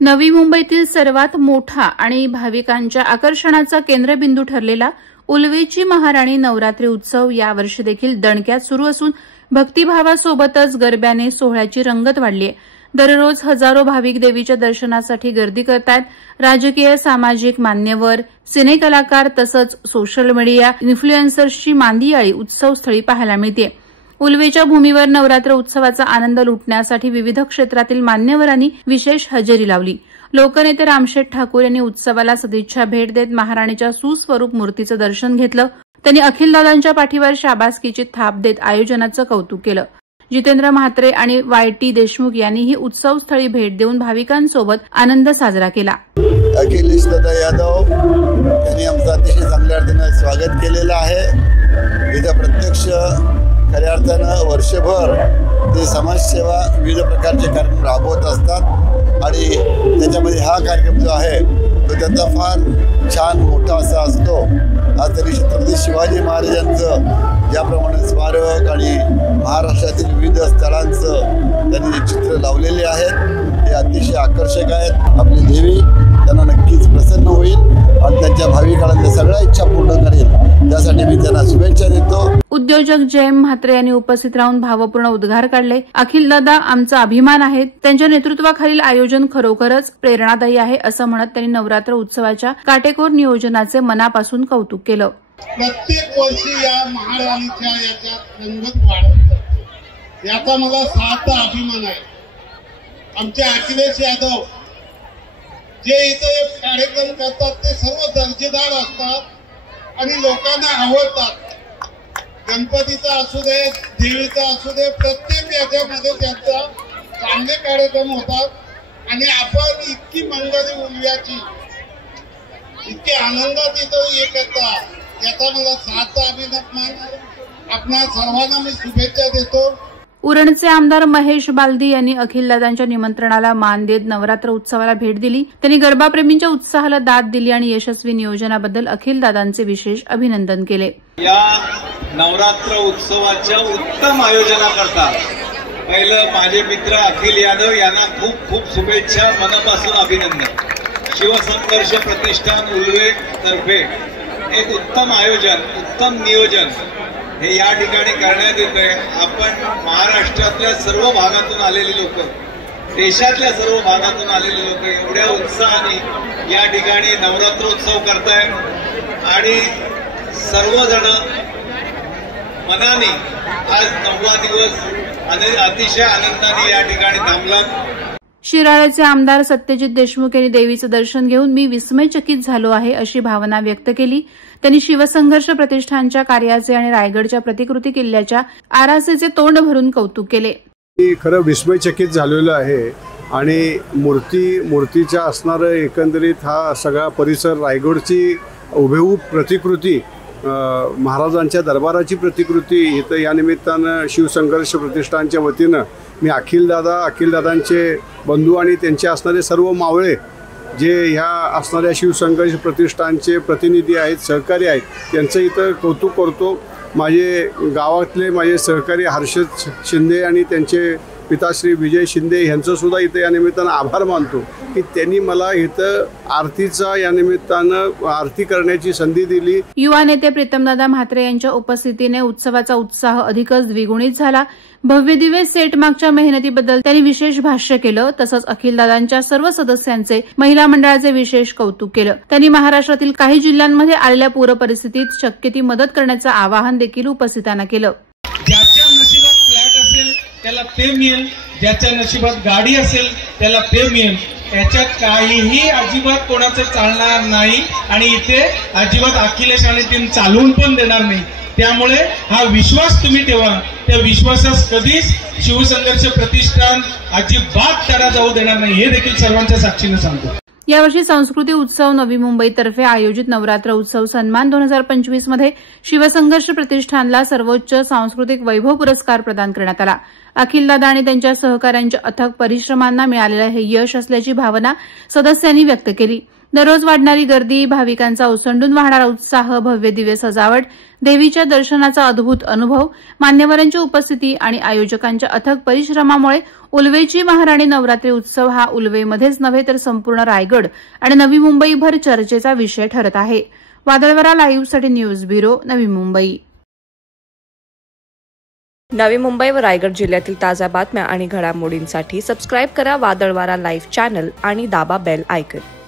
नवी मुंबईतील सर्वात मोठा आणि भाविकांच्या आकर्षणाचा केंद्रबिंदू ठरलेला उल्वेची महाराणी नवरात्री उत्सव यावर्षी देखील दणक्यात सुरू असून भक्तिभावासोबतच गरब्याने सोहळ्याची रंगत वाढली आहे। दररोज हजारो भाविक देवीच्या दर्शनासाठी गर्दी करतात। राजकीय, सामाजिक मान्यवर, सिनेकलाकार तसंच सोशल मीडिया इन्फ्लुएन्सर्सची मांदियाळी उत्सवस्थळी पाहायला मिळते। उल्वेच्या भूमीवर नवरात्र उत्सवाचा आनंद लुटण्यासाठी विविध क्षेत्रातील मान्यवरांनी विशेष हजेरी लावली। लोकनेते रामशेठ ठाकूर यांनी उत्सवाला सदिच्छा भेट देत महाराणीच्या सुस्वरूप मूर्तीचं दर्शन घेतलं। त्यांनी अखिलदादांच्या पाठीवर शाबासकीची थाप देत आयोजनाचं कौतुक केलं। जितेंद्र म्हात्रे आणि YT देशमुख यांनीही उत्सवस्थळी भेट देऊन भाविकांसोबत आनंद साजरा केला। अखिलेश दादा यादव यांनी आमचं अतिशय चांगल्या अर्थाने स्वागत केलेलं आहे। इथं प्रत्यक्ष खऱ्या अर्थानं वर्षभर ते समाजसेवा विविध प्रकारचे कार्यक्रम राबवत असतात आणि त्याच्यामध्ये हा कार्यक्रम जो आहे तो त्यांचा फार छान मोठा असा असतो। आज तरी छत्रपती शिवाजी महाराजांचं ज्याप्रमाणे स्मारक आणि महाराष्ट्रातील विविध स्थळांचं त्यांनी चित्र लावलेले आहेत ते अतिशय आकर्षक आहेत। आपली देवी त्यांना नक्कीच प्रसन्न होईल आणि त्यांच्या भावी काळातल्या सगळ्या इच्छा पूर्ण करेल, त्यासाठी मी त्यांना शुभेच्छा देतो। उद्योजक जयम म्हात्रे यांनी उपस्थित राहून भावपूर्ण उद्गार काढले। अखिलदादा आमचा अभिमान आहेत, त्यांच्या नेतृत्वाखालील आयोजन खरोखरच प्रेरणादायी आहे असं म्हणत त्यांनी नवरात्र उत्सवाच्या काटेकोर नियोजनाचे मनापासून कौतुक केलं। प्रत्येक वर्षी या महाराणीच्या याच्यात रंगत वाढत याचा मला सार्थ अभिमान आहे। आमचे अखिलेश यादव जे इथे कार्यक्रम करतात ते सर्व दर्जेदार असतात आणि लोकांना आवडतात। गणपतीचा असू दे, देवीचा असू दे, प्रत्येक याच्यामध्ये त्यांचा चांगले कार्यक्रम होतात आणि आपण इतकी मंगळी उल्व्याची इतके आनंदात इथं हे करतात याचा मला सार्थ अभिमान आहे। आपणा सर्वांना मी शुभेच्छा देतो। उरणचे आमदार महेश बालदी यांनी अखिलदादांच्या निमंत्रणाला मान देत नवरात्र उत्सवाला भेट दिली। त्यांनी गरबाप्रेमींच्या उत्साहाला दाद दिली आणि यशस्वी नियोजनाबद्दल अखिलदादांचे विशेष अभिनंदन केले। या नवरात्र उत्सवाच्या उत्तम आयोजनाकरता पहिलं माझे मित्र अखिल यादव यांना खूप खूप शुभेच्छा, मनापासून अभिनंदन। शिवसंघर्ष प्रतिष्ठान उल्वे तर्फे एक उत्तम आयोजन, उत्तम नियोजन हे या ठिकाणी करण्यात येतंय। आपण महाराष्ट्रातल्या सर्व भागातून आलेली लोक, देशातल्या सर्व भागातून आलेली लोक एवढ्या उत्साहाने या ठिकाणी नवरात्रोत्सव करताय आणि सर्वजण मनाने आज 9वा दिवस अतिशय आनंदाने या ठिकाणी थांबलात। शिराळ्याचे आमदार सत्यजित देशमुख यांनी देवीचं दर्शन घेऊन मी विस्मयचकित झालो आहे अशी भावना व्यक्त केली। त्यांनी शिवसंघर्ष प्रतिष्ठानच्या कार्याचे आणि रायगडच्या प्रतिकृती किल्ल्याच्या आरासेचे तोंड भरून कौतुक केले। खरं विस्मयचकित झालेलं आहे आणि मूर्तीच्या असणारं एकंदरीत हा सगळा परिसर, रायगडची हुबेहूब प्रतिकृती, महाराजांच्या दरबाराची प्रतिकृती इथं या निमित्तानं शिवसंघर्ष प्रतिष्ठानच्या वतीनं मी अखिलदादांचे बंधू आणि त्यांचे असणारे सर्व मावळे जे ह्या असणाऱ्या शिवसंघर्ष प्रतिष्ठानचे प्रतिनिधी आहेत, सहकारी आहेत, त्यांचं इथं कौतुक करतो। माझे गावातले माझे सहकारी हर्षद शिंदे आणि त्यांचे पिताश्री विजय शिंदे यांचं सुद्धा इथं या निमित्तानं आभार मानतो की त्यांनी मला इथं आरतीचा या निमित्तानं आरती करण्याची संधी दिली। युवा नेते प्रीतमदादा म्हात्रे यांच्या उपस्थितीने उत्सवाचा उत्साह अधिकच द्विगुणित झाला। भव्य दिव्य सेट मागच्या मेहनतीबद्दल त्यांनी विशेष भाष्य केलं। तसंच अखिलदादांच्या सर्व सदस्यांचे महिला मंडळाचे विशेष कौतुक केलं। त्यांनी महाराष्ट्रातील काही जिल्ह्यांमध्ये आलेल्या पूर परिस्थितीत शक्य ती मदत करण्याचं आवाहन देखील उपस्थितांना केलं। ज्याच्या नशिबात फ्लॅट असेल त्याला ते मिळेल, ज्याच्या नशिबात गाडी असेल त्याला ते मिळेल, याच्यात काहीही अजिबात कोणाचं चालणार नाही आणि इथे अजिबात अखिलेश आणि टीम चालवून पण देणार नाही। त्यामुळे हा विश्वास तुम्ही ठेवा, त्या विश्वासास कधीच शिवसंघर्ष प्रतिष्ठान अजिबात तडा जाऊ देणार नाही हे देखील सर्वांच्या साक्षीने सांगतो। यावर्षी सांस्कृतिक उत्सव नवी मुंबईतर्फे आयोजित नवरात्र उत्सव सन्मान 2025 मध्ये शिवसंघर्ष प्रतिष्ठानला सर्वोच्च सांस्कृतिक वैभव पुरस्कार प्रदान करण्यात आला। अखिलदादा आणि त्यांच्या सहकाऱ्यांच्या अथक परिश्रमांना मिळालेलं हे यश असल्याची भावना सदस्यांनी व्यक्त केली। दररोज वाढणारी गर्दी, भाविकांचा ओसंडून वाहणारा उत्साह, भव्य दिव्य सजावट, देवीच्या दर्शनाचा अद्भुत अनुभव, मान्यवरांची उपस्थिती आणि आयोजकांच्या अथक परिश्रमामुळे उल्वेची महाराणी नवरात्री उत्सव हा उल्वेमध्येच नव्हे तर संपूर्ण रायगड आणि नवी मुंबईभर चर्चेचा विषय ठरत आहे. वादळवारा लाईव्हसाठी न्यूज ब्युरो, नवी मुंबई. नवी मुंबई व रायगड जिल्ह्यातील ताज्या बातम्या आणि घडामोडींसाठी सबस्क्राईब करा वादळवारा लाईव्ह चॅनल आणि दाबा बेल आयकॉन.